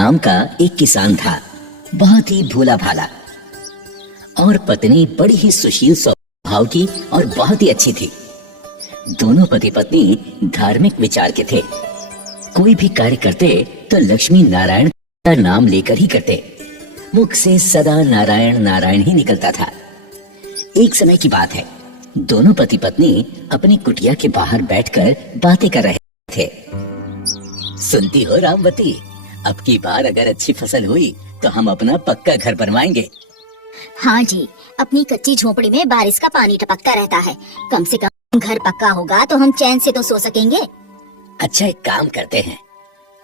नाम का एक किसान था, बहुत ही भोला भाला, और पत्नी बड़ी ही सुशील स्वभाव की और बहुत ही अच्छी थी। दोनों पति पत्नी धार्मिक विचार के थे। कोई भी कार्य करते तो लक्ष्मी नारायण का नाम लेकर ही करते। मुख से सदा नारायण नारायण ही निकलता था। एक समय की बात है, दोनों पति पत्नी अपनी कुटिया के बाहर बैठकर बातें कर रहे थे। सुनती हो रामवती, अब की बार अगर अच्छी फसल हुई तो हम अपना पक्का घर बनवाएंगे। हाँ जी, अपनी कच्ची झोपड़ी में बारिश का पानी टपकता रहता है। कम से कम घर पक्का होगा तो हम चैन से तो सो सकेंगे। अच्छा, एक काम करते हैं,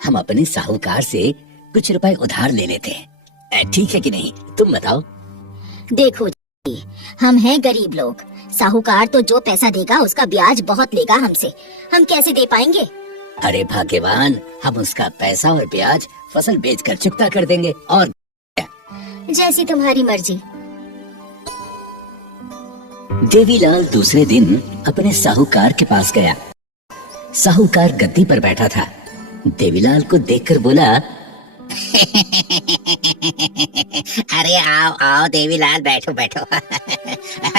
हम अपने साहूकार से कुछ रुपए उधार ले लेते हैं। ठीक है कि नहीं, तुम बताओ। देखो जी, हम हैं गरीब लोग। साहूकार तो जो पैसा देगा उसका ब्याज बहुत लेगा हमसे। हम कैसे दे पाएंगे? अरे भाग्यवान, हम उसका पैसा और ब्याज फसल बेचकर चुकता कर देंगे। और जैसी तुम्हारी मर्जी। देवीलाल दूसरे दिन अपने साहूकार के पास गया। साहूकार गद्दी पर बैठा था। देवीलाल को देखकर बोला, अरे आओ आओ देवीलाल, बैठो बैठो।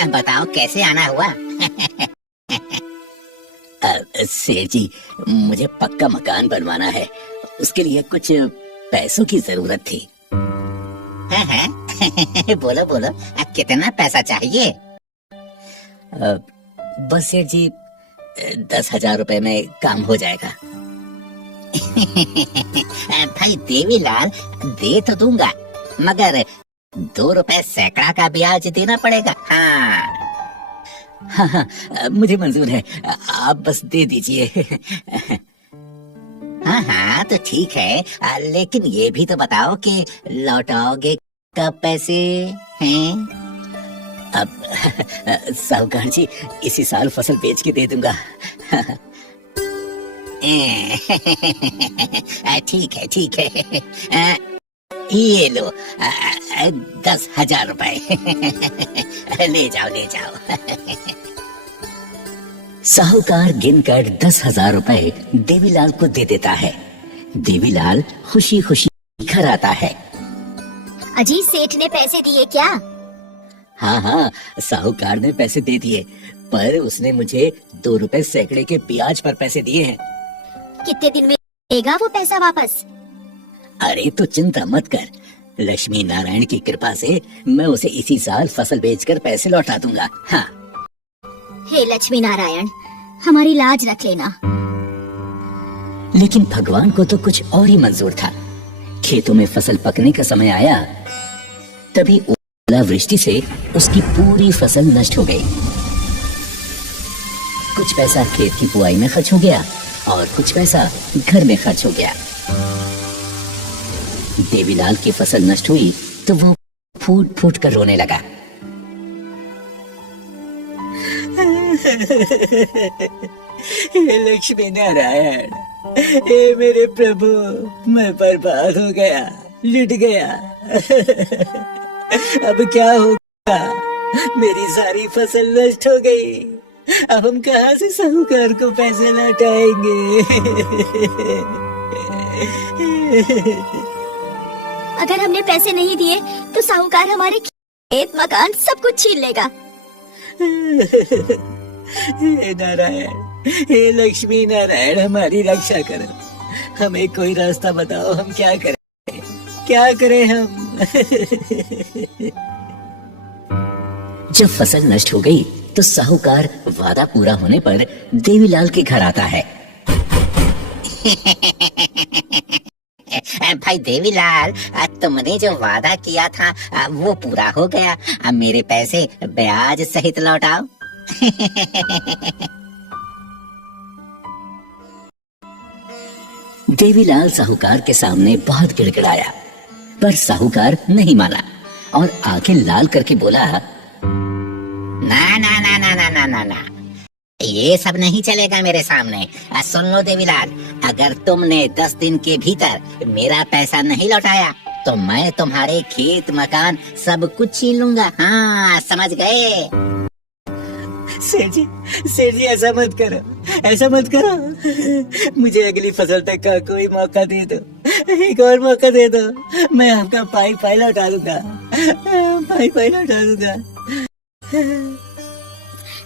बताओ कैसे आना हुआ? सेठ जी, मुझे पक्का मकान बनवाना है, उसके लिए कुछ पैसों की जरूरत थी। है? बोलो बोलो, कितना पैसा चाहिए? बस सेठ जी, 10,000 रुपए में काम हो जाएगा। भाई देवीलाल, दे तो दूंगा, मगर 2 रुपए सैकड़ा का ब्याज देना पड़ेगा। हाँ, मुझे मंजूर है, आप बस दे दीजिए। हाँ तो ठीक है, लेकिन ये भी तो बताओ कि लौटाओगे कब पैसे हैं? अब साहूकार जी, इसी साल फसल बेच के दे दूंगा। ठीक है, ये लो 10,000 रुपए। ले जाओ। साहूकार गिनकर 10,000 रुपए देवीलाल को दे देता है। देवीलाल खुशी खुशी घर आता है। अजी, सेठ ने पैसे दिए क्या? हाँ, साहूकार ने पैसे दे दिए, पर उसने मुझे 2 रुपए सैकड़े के ब्याज पर पैसे दिए हैं। कितने दिन में देगा वो पैसा वापस? अरे तो चिंता मत कर, लक्ष्मी नारायण की कृपा से मैं उसे इसी साल फसल बेचकर पैसे लौटा दूंगा। हाँ। हे लक्ष्मी नारायण, हमारी लाज रख लेना। लेकिन भगवान को तो कुछ और ही मंजूर था। खेतों में फसल पकने का समय आया, तभी ओलावृष्टि से उसकी पूरी फसल नष्ट हो गई। कुछ पैसा खेत की बुआई में खर्च हो गया और कुछ पैसा घर में खर्च हो गया। देवीलाल की फसल नष्ट हुई तो वो फूट फूट कर रोने लगा। हे लक्ष्मी नारायण, हे मेरे प्रभु, मैं बर्बाद हो गया, लुट गया। अब क्या होगा? मेरी सारी फसल नष्ट हो गई। अब हम कहाँ से साहूकार को पैसे लौटाएंगे? अगर हमने पैसे नहीं दिए तो साहूकार हमारे खेत मकान सब कुछ छीन लेगा। हे नारायण, हे लक्ष्मी नारायण, हमारी रक्षा करो। हमें कोई रास्ता बताओ, हम क्या करें हम? जब फसल नष्ट हो गई तो साहूकार वादा पूरा होने पर देवीलाल के घर आता है। भाई देवीलाल, तुमने जो वादा किया था वो पूरा हो गया। अब मेरे पैसे ब्याज सहित लौटाओ। देवीलाल साहूकार के सामने बहुत गिड़गिड़ाया, पर साहूकार नहीं माना और आंखें लाल करके बोला, ना ना ना ना ना ना ना ना, ये सब नहीं चलेगा मेरे सामने। सुन लो देवीलाल, अगर तुमने 10 दिन के भीतर मेरा पैसा नहीं लौटाया तो मैं तुम्हारे खेत मकान सब कुछ छीन लूंगा। हाँ, समझ गए? सेठ जी, ऐसा मत करो। मुझे अगली फसल तक का कोई मौका दे दो। एक और मौका दे दो, मैं आपका पाई लौटा दूंगा, पाई लौटा दूंगा।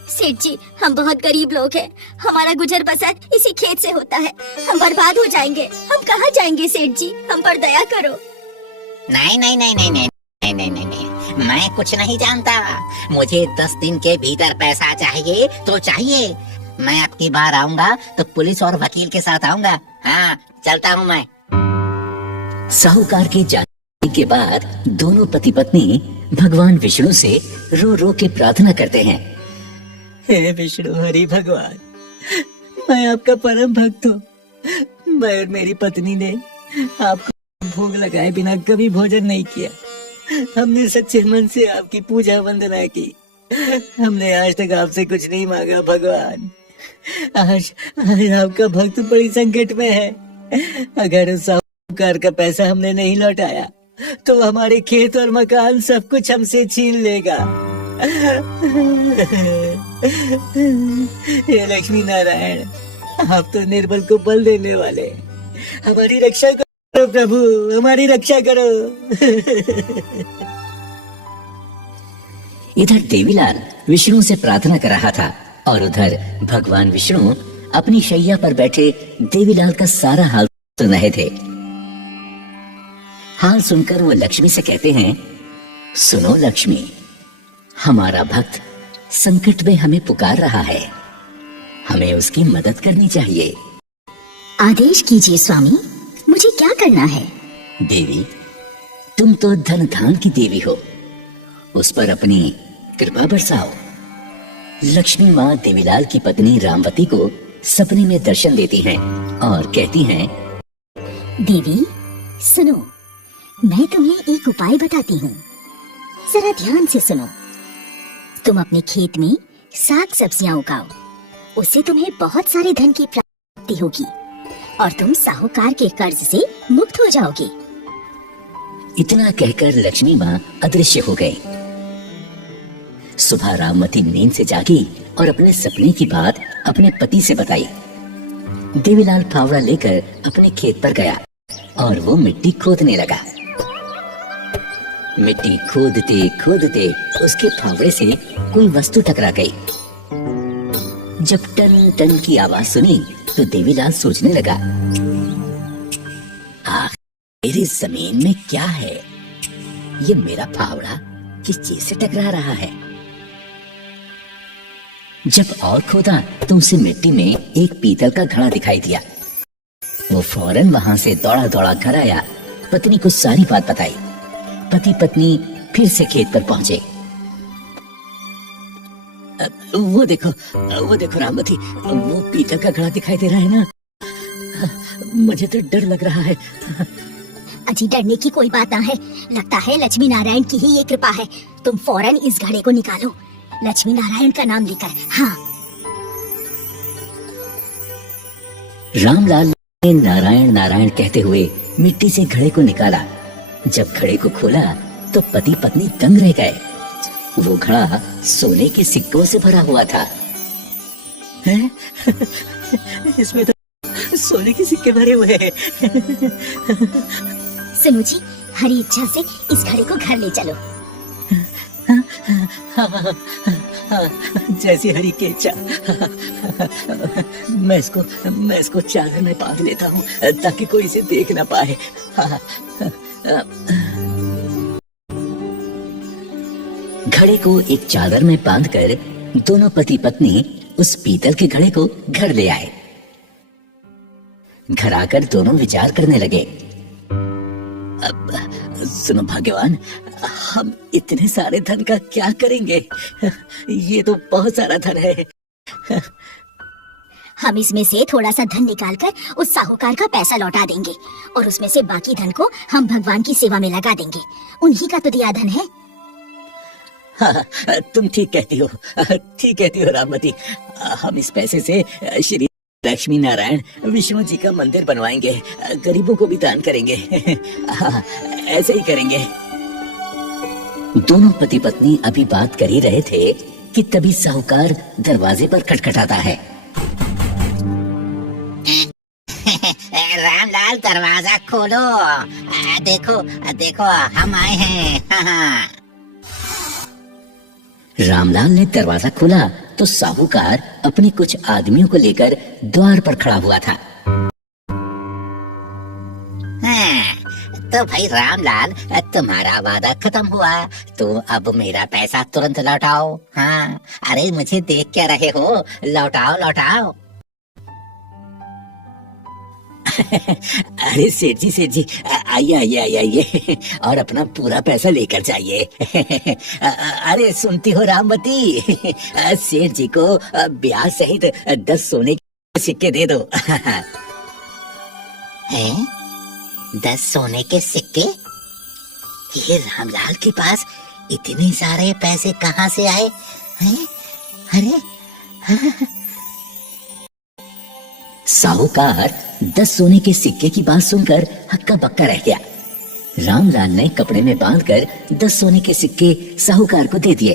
सेठ जी, हम बहुत गरीब लोग हैं, हमारा गुजर बसर इसी खेत से होता है, हम बर्बाद हो जाएंगे, हम कहाँ जाएंगे सेठ जी, हम पर दया करो। नहीं नहीं नहीं नहीं नहीं नहीं नहीं नहीं नहीं, मैं कुछ नहीं जानता। मुझे 10 दिन के भीतर पैसा चाहिए तो चाहिए। मैं अब की बार आऊंगा तो पुलिस और वकील के साथ आऊंगा। हाँ, चलता हूँ मैं। साहूकार के जाने के बाद दोनों पति पत्नी भगवान विष्णु से रो रो के प्रार्थना करते हैं। हे विष्णु हरि भगवान, मैं आपका परम भक्त हूँ। मैं और मेरी पत्नी ने आपको भोग लगाए बिना कभी भोजन नहीं किया। हमने सच्चे मन से आपकी पूजा वंदना की। हमने आज तक आपसे कुछ नहीं मांगा भगवान। आज आपका भक्त बड़ी संकट में है। अगर उस साहूकार का पैसा हमने नहीं लौटाया तो हमारे खेत और मकान सब कुछ हमसे छीन लेगा। हे लक्ष्मी नारायण, आप तो निर्बल को बल देने वाले, हमारी रक्षा करो प्रभु, हमारी रक्षा करो। इधर देवीलाल विष्णु से प्रार्थना कर रहा था और उधर भगवान विष्णु अपनी शैया पर बैठे देवीलाल का सारा हाल सुन रहे थे। हाल सुनकर वो लक्ष्मी से कहते हैं, सुनो लक्ष्मी, हमारा भक्त संकट में हमें पुकार रहा है, हमें उसकी मदद करनी चाहिए। आदेश कीजिए स्वामी, मुझे क्या करना है? देवी, तुम तो धन धान की देवी हो, उस पर अपनी कृपा बरसाओ। लक्ष्मी माँ देवीलाल की पत्नी रामवती को सपने में दर्शन देती हैं और कहती हैं, देवी सुनो, मैं तुम्हें एक उपाय बताती हूँ, जरा ध्यान से सुनो। तुम अपने खेत में साग सब्जियां उगाओ, उससे तुम्हें बहुत सारे धन की प्राप्ति होगी और तुम साहूकार के कर्ज से मुक्त हो जाओगे। इतना कहकर लक्ष्मी माँ अदृश्य हो गई। सुबह रामवती नींद से जागी और अपने सपने की बात अपने पति से बताई। देवीलाल फावड़ा लेकर अपने खेत पर गया और वो मिट्टी खोदने लगा। मिट्टी खोदते खोदते उसके फावड़े से कोई वस्तु टकरा गई। जब टन टन की आवाज सुनी तो देवीलाल सोचने लगा, आखिर इस जमीन में क्या है? ये मेरा फावड़ा किस चीज से टकरा रहा है? जब और खोदा तो उसे मिट्टी में एक पीतल का घड़ा दिखाई दिया। वो फौरन वहां से दौड़ा दौड़ा घर आया, पत्नी को सारी बात बताई। पति पत्नी फिर से खेत पर पहुंचे। वो देखो रामवती, वो पीतल का घड़ा दिखाई दे रहा है ना? मुझे तो डर लग रहा है। अजी डरने की कोई बात ना है, लगता है लक्ष्मी नारायण की ही ये कृपा है। तुम फौरन इस घड़े को निकालो, लक्ष्मी नारायण का नाम लेकर। हाँ। रामलाल ने नारायण नारायण कहते हुए मिट्टी से घड़े को निकाला। जब घड़े को खोला तो पति पत्नी दंग रह गए। वो घड़ा सोने के सिक्कों से भरा हुआ था। इसमें तो सोने के सिक्के भरे हुए हैं। सुनो जी, हरी इच्छा से इस घड़े को घर ले चलो। जैसी हरी की इच्छा। मैं इसको चादर में बांध लेता हूँ ताकि कोई इसे देख ना पाए। घड़े को एक चादर में बांधकर दोनों पति पत्नी उस पीतल के घड़े को घर ले आए। घर आकर दोनों विचार करने लगे। अब सुनो भाग्यवान, हम इतने सारे धन का क्या करेंगे? ये तो बहुत सारा धन है। हम इसमें से थोड़ा सा धन निकालकर उस साहूकार का पैसा लौटा देंगे और उसमें से बाकी धन को हम भगवान की सेवा में लगा देंगे। उन्हीं का तो दिया धन है। हाँ, तुम ठीक कहती हो रामवती। हम इस पैसे से श्री लक्ष्मी नारायण विष्णु जी का मंदिर बनवाएंगे, गरीबों को भी दान करेंगे। हाँ, ऐसे ही करेंगे। दोनों पति पत्नी अभी बात कर ही रहे थे कि तभी साहूकार दरवाजे पर खटखटाता है। रामलाल तो दरवाजा खोलो। देखो देखो हम आए हैं। हाँ। रामलाल ने दरवाजा खोला तो साहूकार अपने कुछ आदमियों को लेकर द्वार पर खड़ा हुआ था। तो भाई रामलाल, तुम्हारा वादा खत्म हुआ, तो अब मेरा पैसा तुरंत लौटाओ। हाँ, अरे मुझे देख क्या रहे हो, लौटाओ लौटाओ। अरे सेठ जी आइए आइए आइए आइए और अपना पूरा पैसा लेकर जाइए। अरे सुनती हो रामवती, सेठ जी को ब्याज सहित 10 सोने के सिक्के दे दो। हैं? 10 सोने के सिक्के? ये रामलाल के पास इतने सारे पैसे कहाँ से आए हैं? अरे साहूकार 10 सोने के सिक्के की बात सुनकर हक्का बक्का रह गया। रामलाल ने कपड़े में बांधकर 10 सोने के सिक्के साहूकार को दे दिए।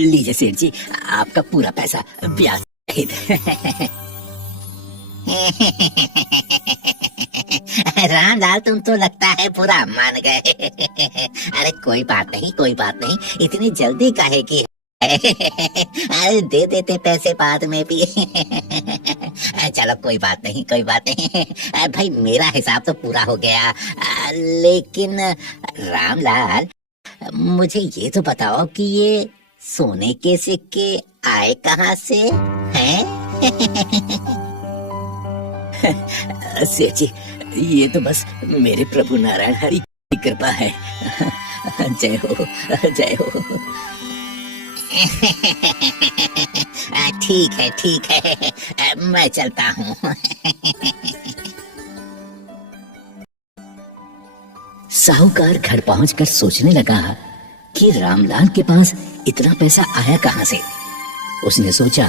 लीजिए सेठ जी, आपका पूरा पैसा ब्याज सहित। रामलाल, तुम तो लगता है पूरा मान गए। अरे कोई बात नहीं, कोई बात नहीं, इतनी जल्दी काहे की? अरे दे देते पैसे बाद में भी। चलो कोई बात नहीं, कोई बात नहीं। भाई मेरा हिसाब तो पूरा हो गया। लेकिन रामलाल, मुझे ये तो बताओ कि ये सोने के सिक्के आए कहाँ से हैं? सेठ जी, ये तो बस मेरे प्रभु नारायण हरि की कृपा है। जय हो, जय हो। ठीक है, ठीक है, मैं चलता हूँ। साहूकार घर पहुंचकर सोचने लगा कि रामलाल के पास इतना पैसा आया कहां से। उसने सोचा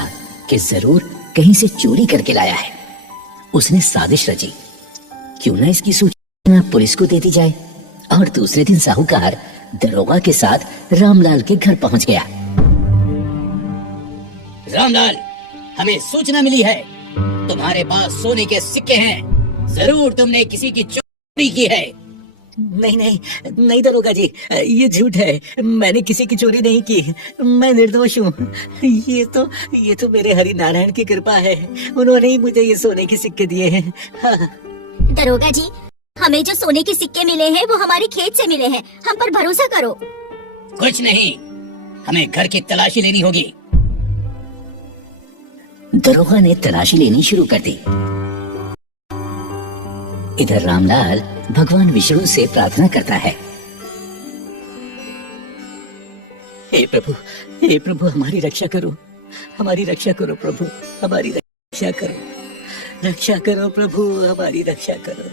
कि जरूर कहीं से चोरी करके लाया है। उसने साजिश रची, क्यों ना इसकी सूचना पुलिस को दे दी जाए। और दूसरे दिन साहूकार दरोगा के साथ रामलाल के घर पहुंच गया। रामलाल, हमें सूचना मिली है, तुम्हारे पास सोने के सिक्के हैं। जरूर तुमने किसी की चोरी की है। नहीं नहीं नहीं दरोगा जी, ये झूठ है। मैंने किसी की चोरी नहीं की। मैं निर्दोष हूँ। ये तो मेरे हरि नारायण की कृपा है। उन्होंने ही मुझे ये सोने के सिक्के दिए हैं। हाँ। दरोगा जी, हमें जो सोने के सिक्के मिले हैं वो हमारे खेत से मिले हैं। हम पर भरोसा करो। कुछ नहीं, हमें घर की तलाशी लेनी होगी। दरोगा ने तलाशी लेनी शुरू कर दी। इधर रामलाल भगवान विष्णु से प्रार्थना करता है, हे प्रभु हमारी रक्षा करो, हमारी रक्षा करो प्रभु, हमारी रक्षा करो, रक्षा करो प्रभु, हमारी रक्षा करो।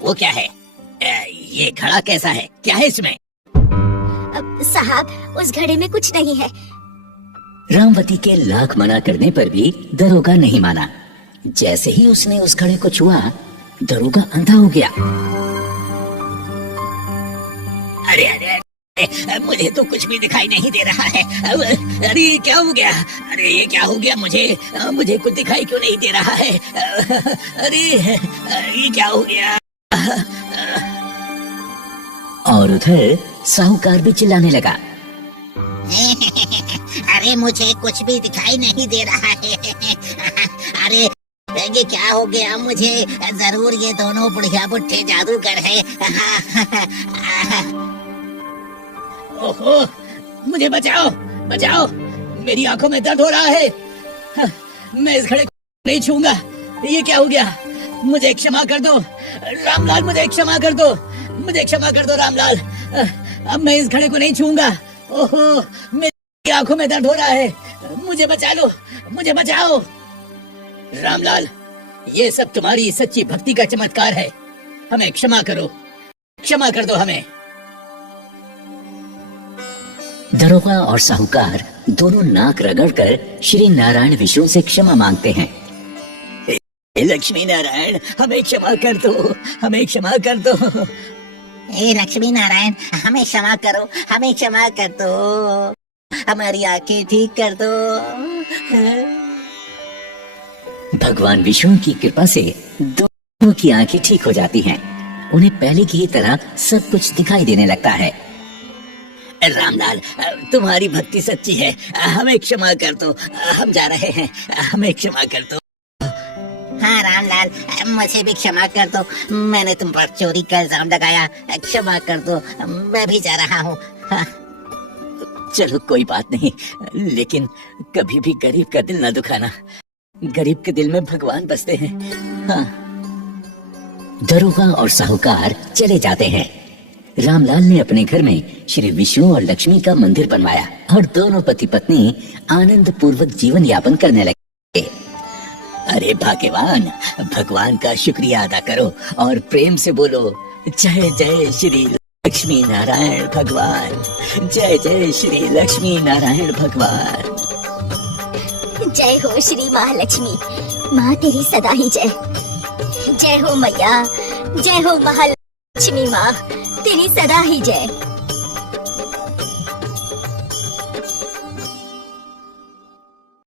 वो क्या है? ये घड़ा कैसा है? क्या है इसमें? साहब, उस घड़े में कुछ नहीं है। रामवती के लाख मना करने पर भी दरोगा नहीं माना। जैसे ही उसने उस घड़े को छुआ, दरोगा अंधा हो गया। अरे अरे, मुझे तो कुछ भी दिखाई नहीं दे रहा है। अरे क्या हो गया? अरे ये क्या हो गया? मुझे कुछ दिखाई क्यों नहीं दे रहा है? अरे ये क्या हो गया? और उधर साहूकार भी चिल्लाने लगा, अरे मुझे कुछ भी दिखाई नहीं दे रहा है। अरे ये क्या हो गया? मुझे जरूर ये दोनों बुढ़िया बुढ़े जादूगर है। ओहो, मुझे बचाओ, बचाओ, मेरी आंखों में दर्द हो रहा है। मैं इस घड़े को नहीं छूंगा। ये क्या हो गया? मुझे क्षमा कर दो रामलाल, मुझे क्षमा कर दो, मुझे क्षमा कर दो रामलाल। अब मैं इस घड़े को नहीं छूंगा। ओहो, मेरी आंखों में दर्द हो रहा है। मुझे बचा लो, मुझे बचाओ। रामलाल, ये सब तुम्हारी सच्ची भक्ति का चमत्कार है। हमें क्षमा करो, क्षमा कर दो हमें। दरोगा और साहूकार दोनों नाक रगड़कर श्री नारायण विष्णु से क्षमा मांगते हैं। हे लक्ष्मी नारायण, हमें क्षमा कर दो, हमें क्षमा कर दो। हे लक्ष्मी नारायण, हमें क्षमा करो, हमें क्षमा कर दो, हमारी आंखें ठीक कर दो। भगवान विष्णु की कृपा से दोनों की आंखें ठीक हो जाती हैं। उन्हें पहले की ही तरह सब कुछ दिखाई देने लगता है। रामलाल, तुम्हारी भक्ति सच्ची है, हमें क्षमा कर दो, हम जा रहे हैं, हमें क्षमा कर दो। हाँ रामलाल, मुझे भी क्षमा कर दो, मैंने तुम पर चोरी का इल्जाम लगाया, क्षमा कर दो, मैं भी जा रहा हूँ। हाँ। चलो कोई बात नहीं, लेकिन कभी भी गरीब का दिल न दुखाना। गरीब के दिल में भगवान बसते हैं। हाँ। दरोगा और साहूकार चले जाते हैं। रामलाल ने अपने घर में श्री विष्णु और लक्ष्मी का मंदिर बनवाया और दोनों पति पत्नी आनंद पूर्वक जीवन यापन करने लगे। अरे भाग्यवान, भगवान का शुक्रिया अदा करो और प्रेम से बोलो, जय जय श्री लक्ष्मी नारायण भगवान, जय जय श्री लक्ष्मी नारायण भगवान। जय हो श्री महालक्ष्मी, माँ तेरी सदा ही जय। जय हो मैया, जय हो महालक्ष्मी माँ, तेरी सदा ही जय।